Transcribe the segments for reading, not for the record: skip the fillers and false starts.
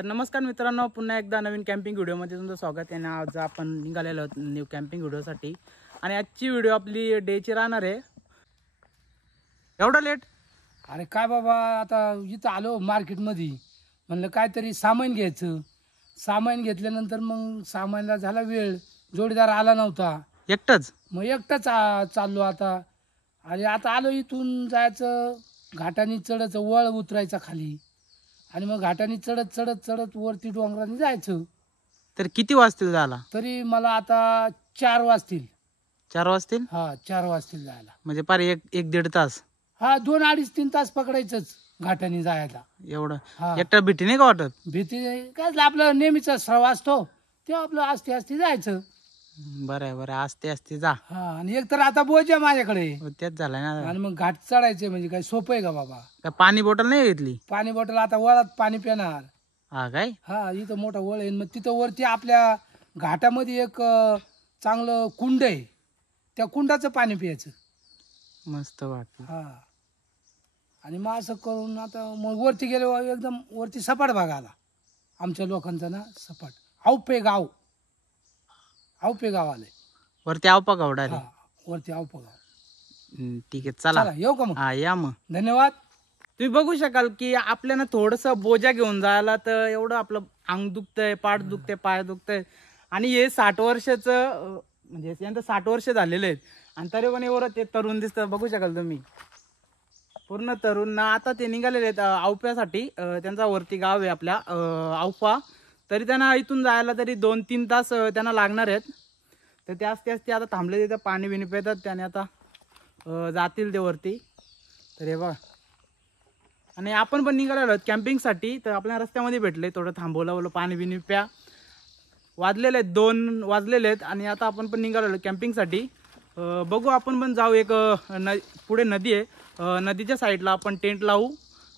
तर नमस्कार मित्रांनो, पुन्हा एकदा नवीन कॅम्पिंग व्हिडिओमध्ये तुमचं स्वागत आहे. आज आपण निघालेलो आहोत न्यू कॅम्पिंग व्हिडिओसाठी आणि आजची व्हिडिओ आपली डेची राहणार आहे. एवढं लेट? अरे काय बाबा, आता इथं आलो मार्केटमध्ये, म्हणलं काहीतरी सामान घ्यायचं. सामान घेतल्यानंतर मग सामानला झाला वेळ, जोडीदार आला नव्हता. एकटंच? मग एकटाच चाललो आता. आणि आता आलो, इथून जायचं घाटाने चढत, वळ उतरायचा खाली आणि मग घाटाने चढत चढत चढत वरती डोंगराने जायचं. तर किती वाजतील जायला? तरी मला आता 4 वाजतील. 4 वाजतील? हा, 4 वाजतील जायला. म्हणजे पार एक दीड तास? हा, 2 अडीच 3 तास पकडायचंच घाटाने जायला. एवढं? हा. एकटा भीती नाही का वाटत? भीती काय, आपला नेहमीचा सराव असतो तेव्हा आपलं आस्ते आस्ते जायचं. बरं आहे, बरं, आस्ते आस्ते जा. हा, आणि एक तर आता बोज आहे माझ्याकडे तेच झालंय ना. आणि मग घाट चढायचे म्हणजे काय सोपं आहे का बाबा? काय पाणी बॉटल नाही घेतली? पाणी बॉटल आता वळात पाणी पिणार. हा काय? हा, इथं मोठा वळ आहे. मग तिथं वरती आपल्या घाटामध्ये एक चांगलं कुंड आहे, त्या कुंडाचं पाणी प्यायचं. मस्त वाटत. हा, आणि मग असं करून आता मग वरती गेलो, एकदम वरती सपाट भाग आला आमच्या लोकांचा ना, सपाट. औपे गाव आलंय वरती आवपा गावडा रे? हा, वरती औपा गाव. ठीक आहे, चला येऊ का मग? हा, या मग. धन्यवाद. तुम्ही बघू शकाल की आपल्याला थोडंसं बोजा घेऊन जायला तर एवढं आपलं अंग दुखतंय, पाठ दुखते, पाय दुखतंय. आणि हे 60 वर्षाचं म्हणजे यांचं 60 वर्ष झालेले आहेत आणि तरी पण एवढं ते तरुण दिसतं. बघू शकाल तुम्ही, पूर्ण तरुण ना. आता ते निघालेले आहेत औप्यासाठी. त्यांचा वरती गाव आहे आपल्या औपा. तरी त्यांना इथून जायला तरी 2-3 तास त्यांना लागणार आहेत. तर ते असते असते आता थांबले, तिथं पाणी बिणी पितात त्याने. आता जातील ते वरती. तर हे बघा, आणि आपण पण निघालेलो आहोत कॅम्पिंगसाठी. तर आपल्या रस्त्यामध्ये भेटले, थोडं थांबवलं, बोललो पाणी बिणी प्या. वाजलेले आहेत 2 वाजलेले आहेत आणि आता आपण पण निघालेलो कॅम्पिंगसाठी. बघू, आपण पण जाऊ. एक पुढे नदी आहे, नदीच्या साईडला आपण टेंट लावू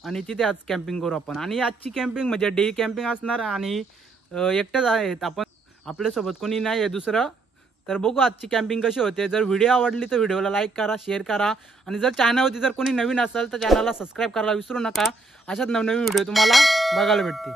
आणि तिथे आज कॅम्पिंग करू आपण. आणि आजची कॅम्पिंग म्हणजे डे कॅम्पिंग असणार आणि एकटेच आहेत आपण, आपल्यासोबत कोणी नाही आहे दुसरं. तर बघू आजची कॅम्पिंग कशी होते. जर व्हिडिओ आवडली तर व्हिडिओला लाईक करा, शेअर करा आणि जर चॅनलवरती जर कोणी नवीन असेल तर चॅनलला सबस्क्राईब करायला विसरू नका. अशाच नवनवीन व्हिडिओ तुम्हाला बघायला भेटतील.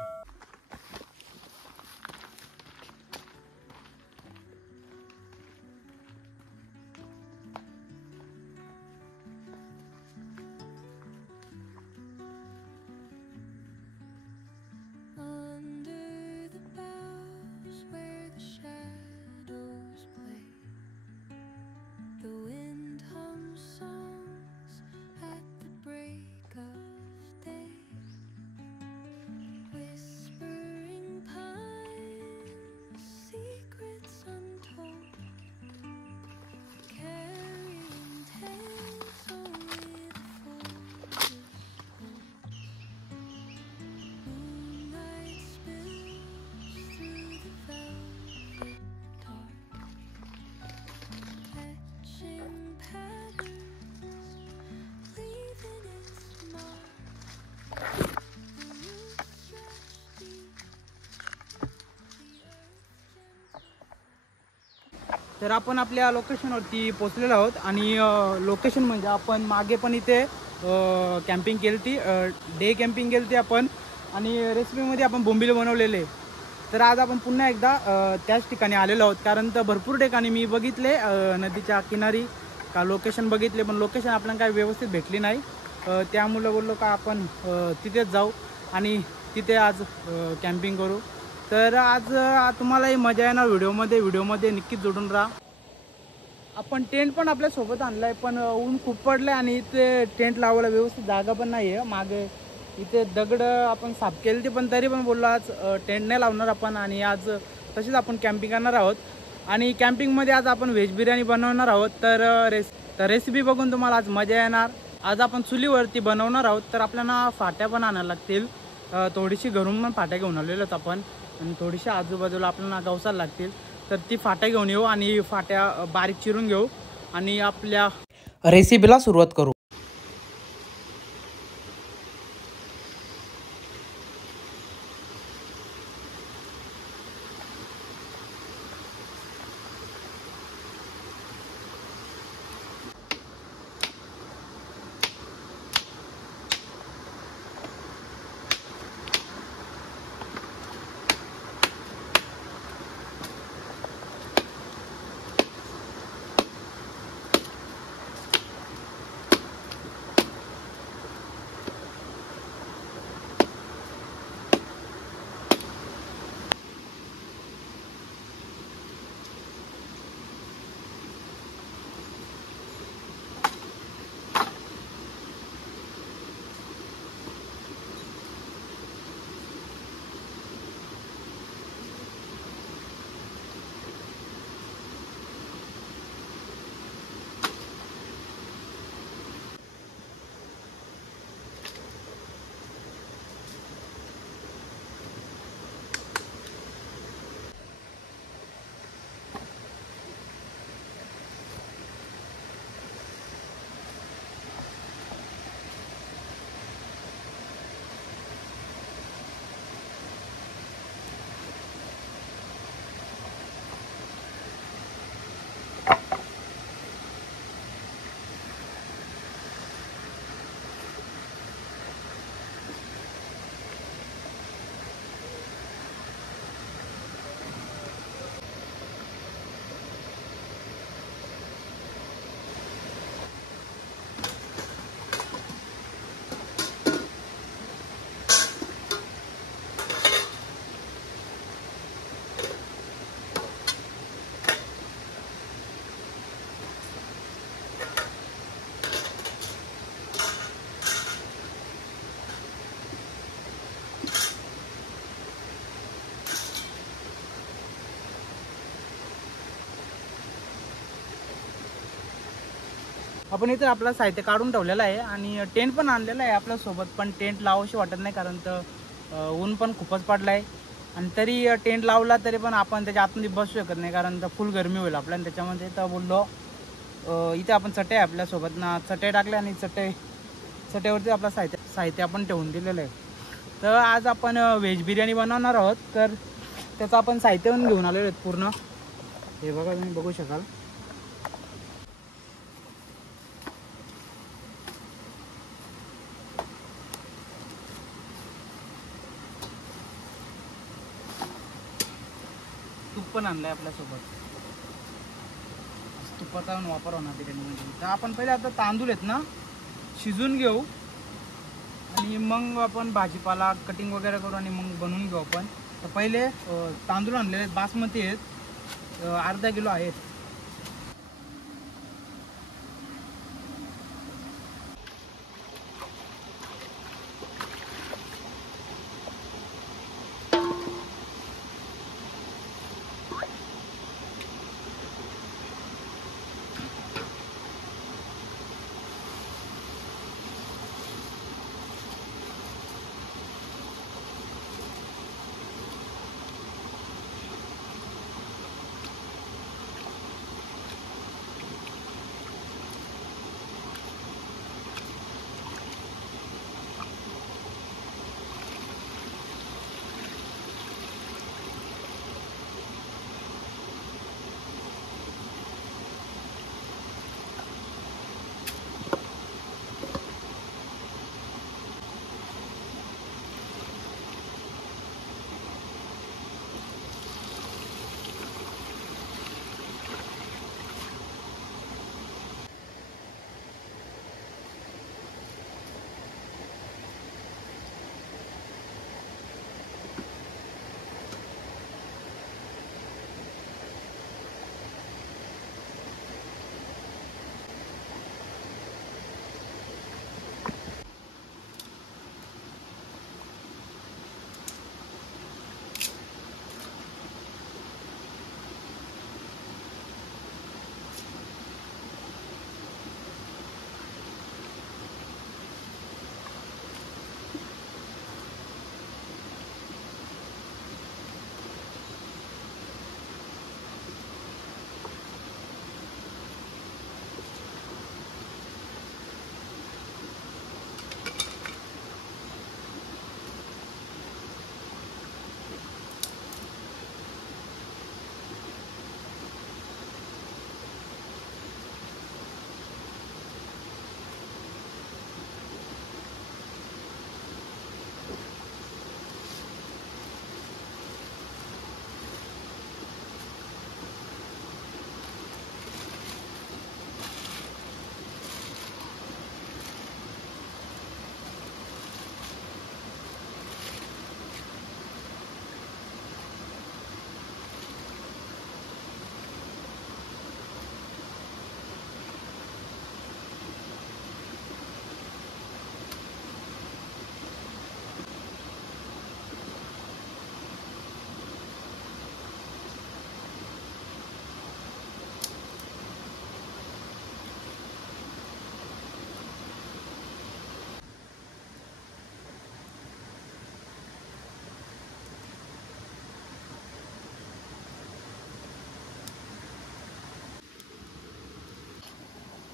तर आपण आपल्या लोकेशनवरती पोचलेलो आहोत आणि लोकेशन म्हणजे आपण मागे पण इथे कॅम्पिंग केली ती, डे कॅम्पिंग केली ती आपण. आणि रेसिपीमध्ये आपण बोंबील बनवलेले. तर आज आपण पुन्हा एकदा त्याच ठिकाणी आलेलो आहोत, कारण तर भरपूर ठिकाणी मी बघितले नदीच्या किनारी का लोकेशन बघितले, पण लोकेशन आपल्याला काही व्यवस्थित भेटली नाही. त्यामुळे बोललो का आपण तिथेच जाऊ आणि तिथे आज कॅम्पिंग करू. तर आज तुम्हालाही मजा येणार व्हिडिओमध्ये नक्कीच जोडून राहा. आपण टेंट पण आपल्या सोबत आणलाय, पण ऊन खूप पडलंय आणि इथे टेंट लावायला व्यवस्थित जागा पण नाही आहे. मागे इथे दगड आपण साफ केली ती, पण तरी पण बोललो आज टेंट नाही लावणार आपण आणि आज तशीच आपण कॅम्पिंग करणार आहोत. आणि कॅम्पिंगमध्ये आज आपण व्हेज बिर्याणी बनवणार आहोत. तर रेसिपी बघून तुम्हाला आज मजा येणार. आज आपण चुलीवरती बनवणार आहोत. तर आपल्याला फाट्या पण आणायला लागतील, थोडीशी घरून पण फाट्या घेऊन आलेलोच आपण, आणि थोडीशी आजूबाजूला आपल्याला गवसाला लागतील. तर ती फाट्या घेऊन येऊ आणि फाट्या बारीक चिरून घेऊ आणि आपल्या रेसिपीला सुरुवात करू. आपण इथे आपला साहित्य काढून ठेवलेलं आहे आणि टेंट पण आणलेलं आहे आपल्यासोबत, पण टेंट लावाशी वाटत नाही कारण तर ऊन पण खूपच पडलं आहे आणि तरी टेंट लावला तरी पण आपण त्याच्या आतमध्ये बसू शकत नाही कारण तर फुल गरमी होईल आपल्याला त्याच्यामध्ये. तर बोललो इथे आपण चटई आपल्यासोबत ना, चटई टाकल्या आणि चटईवरती आपला साहित्य आपण ठेवून दिलेलं आहे. तर आज आपण व्हेज बिर्याणी बनवणार आहोत, तर त्याचं आपण साहित्य पण घेऊन आलेलो आहेत पूर्ण. हे बघा, तुम्ही बघू शकाल. तूप पण आणलं आहे आपल्यासोबत, तुपाचा पण वापर होणार बिर्याणीमध्ये. तर आपण पहिले आता तांदूळ आहेत ना शिजून घेऊ आणि मग आपण भाजीपाला कटिंग वगैरे करू आणि मग बनवून घेऊ आपण. तर पहिले तांदूळ आणलेले आहेत, बासमती आहेत, अर्धा किलो आहेत.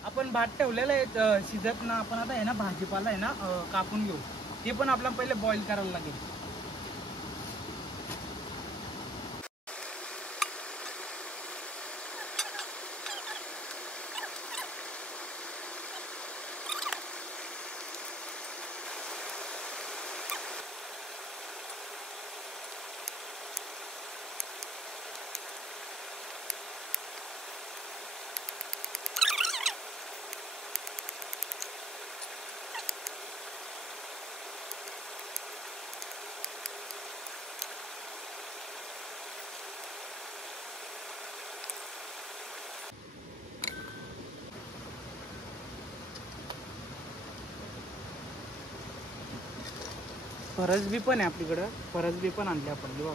आपण भात ठेवलेलं आहे शिजत ना, आपण आता आहे ना भाजीपाला आहे ना कापून घेऊ. ते पण आपल्याला पहिले बॉईल करायला लागेल. फरसबी पण आहे आपल्याकडं, फरसबी पण आणली आपण. बघा,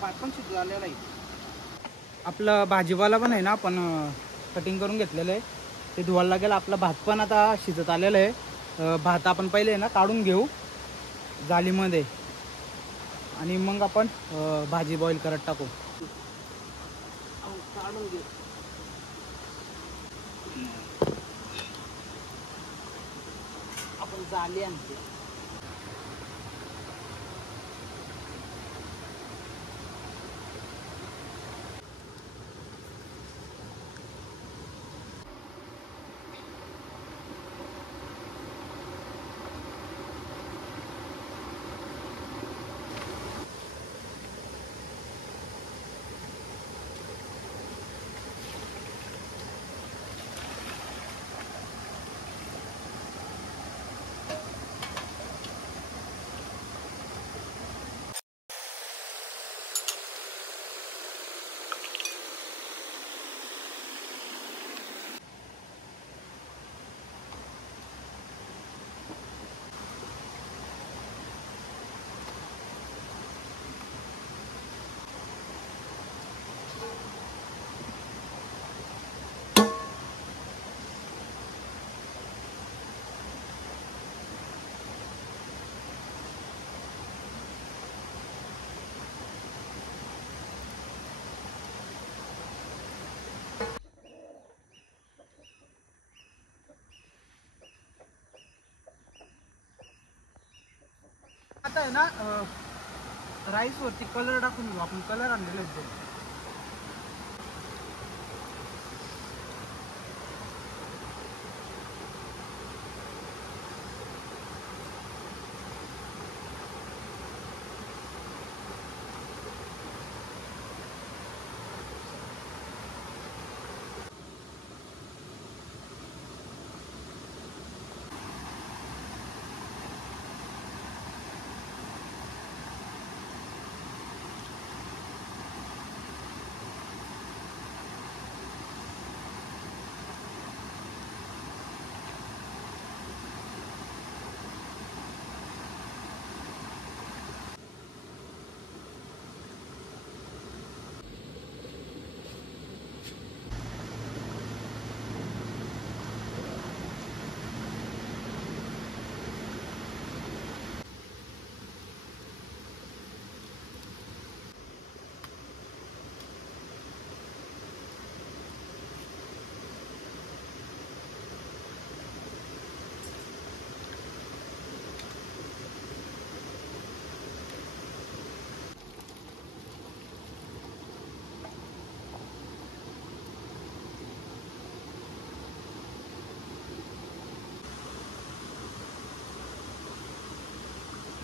भात पण शिजून आलेला आहे. आपलं भाजीपाला पण आहे ना आपण कटिंग करून घेतलेलं आहे, ते धुवायला लागेल. आपला भात पण आता शिजत आलेलं आहे. भात आपण पहिले ना काढून घेऊ जालीमध्ये आणि मग आपण भाजी बॉईल करत टाकू. काढून घेऊ. आपण जाली आणते. आता आहे ना राईस वरती कलर टाकून घेऊ आपण. कलर आणलेले आहेत.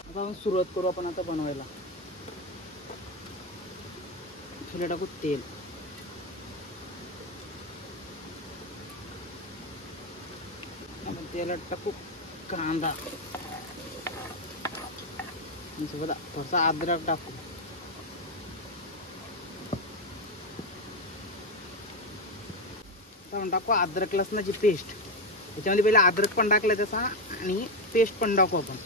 आता सुरुवात करू आपण आता बनवायला. छोले टाकू तेल. आपण तेलात टाकू कांदा. सोबत थोडासा अद्रक टाकू. आता टाकू अद्रक लसणाची पेस्ट. त्याच्यामध्ये पहिला अद्रक पण टाकलं त्याचा आणि पेस्ट पण टाकू आपण.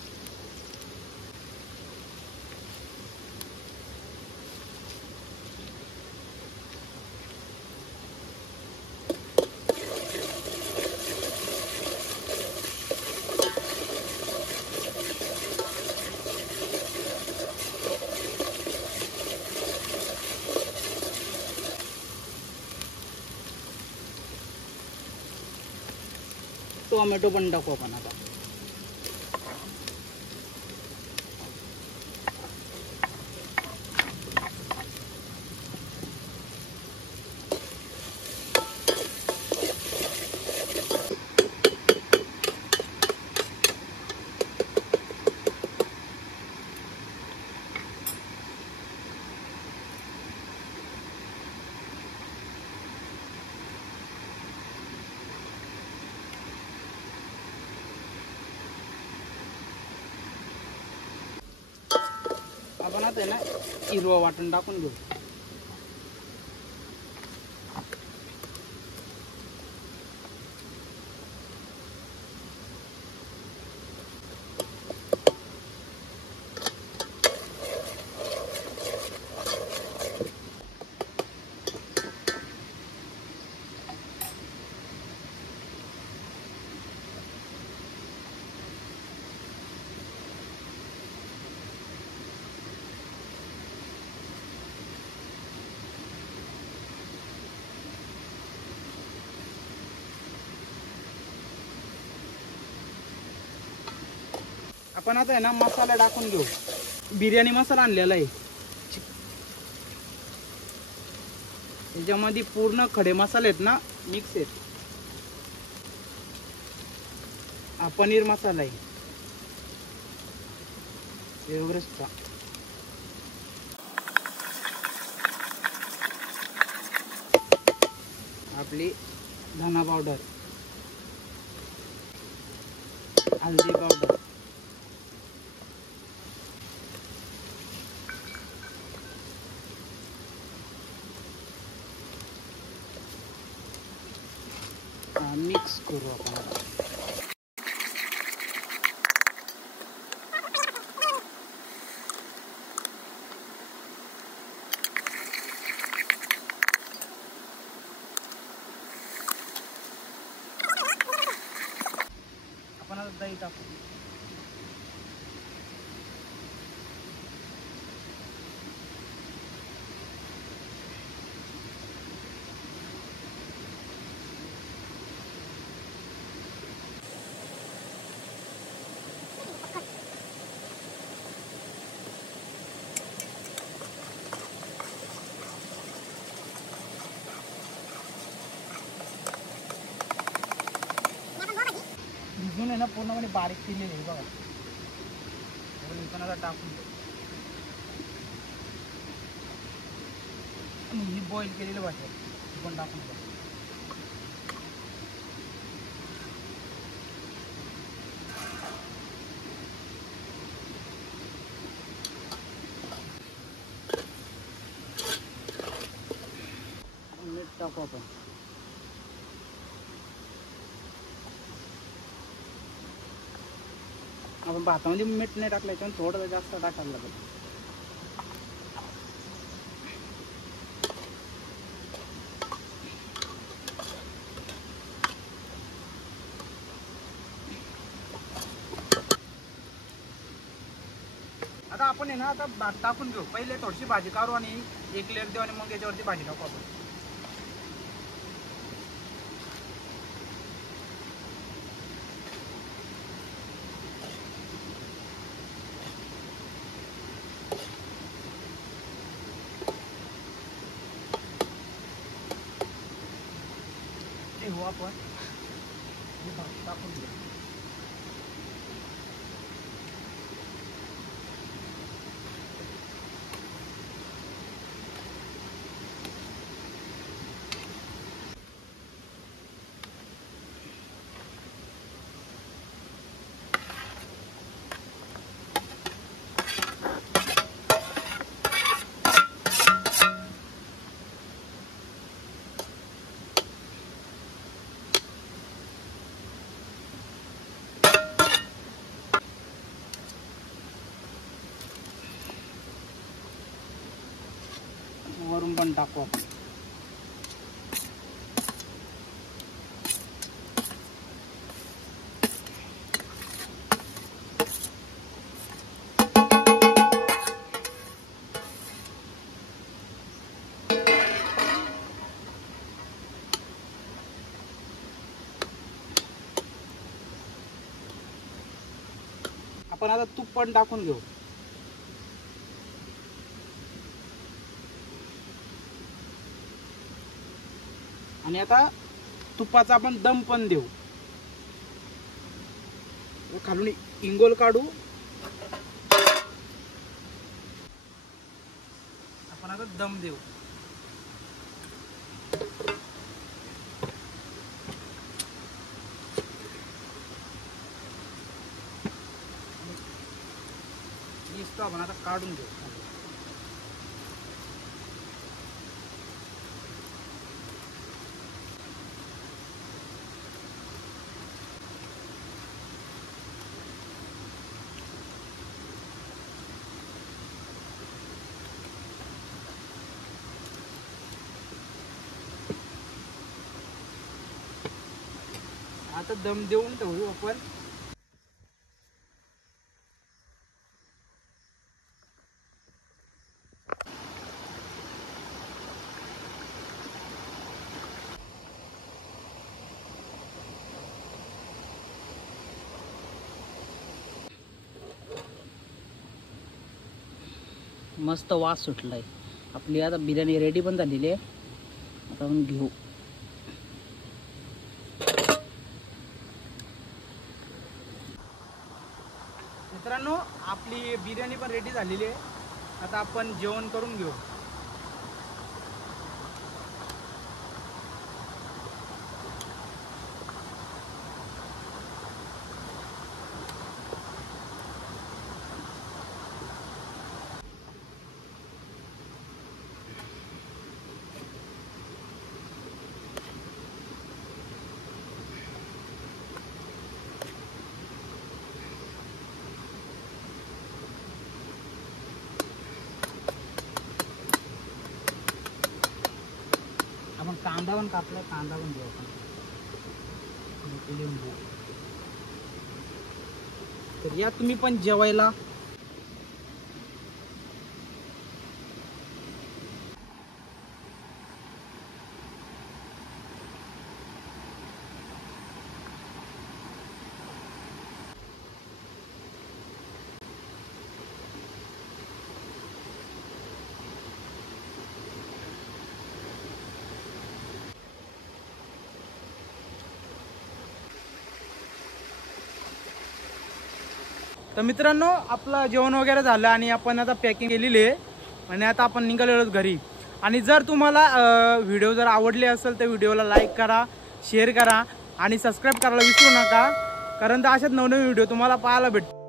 टोमॅटो पण टाकू आपण आता. आपण आता आहे ना हिरवं वाटण टाकून घेऊ. आपण आता आहे ना मसाला टाकून घेऊ. बिर्याणी मसाला आणलेला आहे. त्याच्यामध्ये पूर्ण खडे मसाले आहेत ना मिक्स आहेत. हा पनीर मसाला आहे एव्हरेस्टचा. आपली धना पावडर, हल्दी पावडर, मिक्स करू आपण. आपण आता दही टाकू. भिजून आहे ना पूर्णपणे बारीक केलेली आहे बघा. आपण आता टाकून देऊ. आणि ही बॉईल केलेली वाटेल पण टाकून देऊ. मीठ टाकू आपण. आपण भातामध्ये मीठ नाही टाकलं पण थोडं जास्त टाकायला लागेल. आता आपण आहे ना आता भात टाकून घेऊ. पहिले थोडीशी भाजी काढू आणि एक लेअर देऊ आणि मग याच्यावरती भाजी टाकू आपण. हो आपण टाकून घेऊ. वरून पण टाकू आपण. आपण आता तूप पण टाकून घेऊ. आणि आता तुपाचा आपण दम पण देऊ. खालून इंगोल काढू. आपण आता दम देऊ. दिसतो आपण आता काढून घेऊ. आता दम देऊन ठेवू आपण. मस्त वास सुटलाय. आपली आता बिर्याणी रेडी पण झालेली आहे. आता आपण घेऊ. मित्रांनो आपली बिर्याणी पण रेडी झालेली आहे. आता आपण जेवण करून घेऊ. आपण कांदा पण कापला. कांदा पण घेऊ आपण. लिंबू. तर या तुम्ही पण जेवायला. तर मित्रांनो आपलं जेवण वगैरे झालं आणि आपण आता पॅकिंग केलेली आहे आणि आता आपण निघालेलो घरी. आणि जर तुम्हाला व्हिडिओ जर आवडले असेल तर व्हिडिओला लाईक करा, शेअर करा आणि सबस्क्राईब करायला विसरू नका, कारण तर अशाच नवनवीन व्हिडिओ तुम्हाला पाहायला भेटतील.